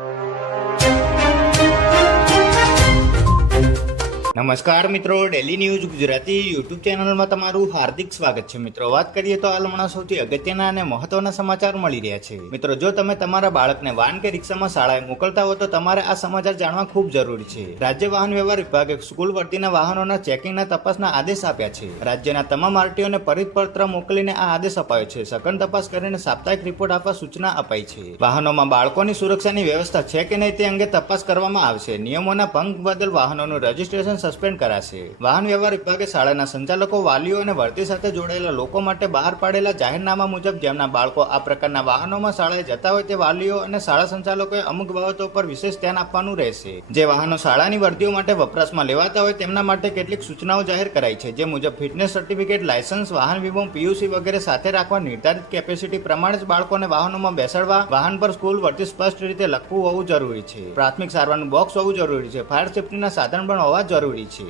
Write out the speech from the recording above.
you. નમસ્કાર મિત્રો daily news Gujarati YouTube ચેનલમાં તમારું હાર્દિક સ્વાગત છે. મિત્રો, વાત કરીએ તો હાલ હમણાં સૌથી અગત્યના અને મહત્વના સમાચાર મળી રહ્યા છે. મિત્રો, જો તમે તમારા બાળકને વાન કે રિક્ષામાં શાળાએ મોકલતા હો, તો તમારે આ સમાચાર જાણવા ખૂબ જરૂરી છે. રાજ્ય વાહન વ્યવહાર વિભાગે સ્કૂલ વર્તીના વાહનોના ચેકિંગના તપાસના આદેશ આપ્યા છે. રાજ્યના તમામ આરટીઓને પરિપત્ર મોકલીને આ આદેશ અપાયો છે. સઘન તપાસ કરીને સાપ્તાહિક રિપોર્ટ આપવા સૂચના અપાઈ છે. વાહનોમાં બાળકોની સુરક્ષાની વ્યવસ્થા છે કે નહીં તે અંગે તપાસ કરવામાં આવશે. નિયમોના ભંગ બદલ વાહનોનું રજીસ્ટ્રેશન સસ્પેન્ડ કરાશે. વાહન વ્યવહાર વિભાગે શાળાના સંચાલકો, વાલીઓ અને વર્તી સાથે જોડાયેલા લોકો માટે બહાર પાડેલા જાહેરનામા મુજબ જેમના બાળકો આ પ્રકારના વાહનોમાં શાળાએ જતા હોય તે વાલીઓ અને શાળા સંચાલકોએ અમુક બાબતો પર વિશેષ ધ્યાન આપવાનું રહેશે. જે વાહનો શાળાની વર્દીઓ માટે વપરાશમાં લેવાતા હોય તેમના માટે કેટલીક સૂચનાઓ જાહેર કરાઈ છે, જે મુજબ ફિટનેસ સર્ટિફિકેટ લાયસન્સ વાહન વીમો, પીયુસી વગેરે સાથે રાખવા નિર્ધારિત કેપેસિટી પ્રમાણે જ બાળકોને વાહનોમાં બેસાડવા, વાહન પર સ્કૂલ વર્તી સ્પષ્ટ રીતે લખવું હોવું જરૂરી છે. પ્રાથમિક સારવારનું બોક્સ હોવું જરૂરી છે. ફાયર સેફ્ટીના સાધન પણ હોવા જરૂરી છે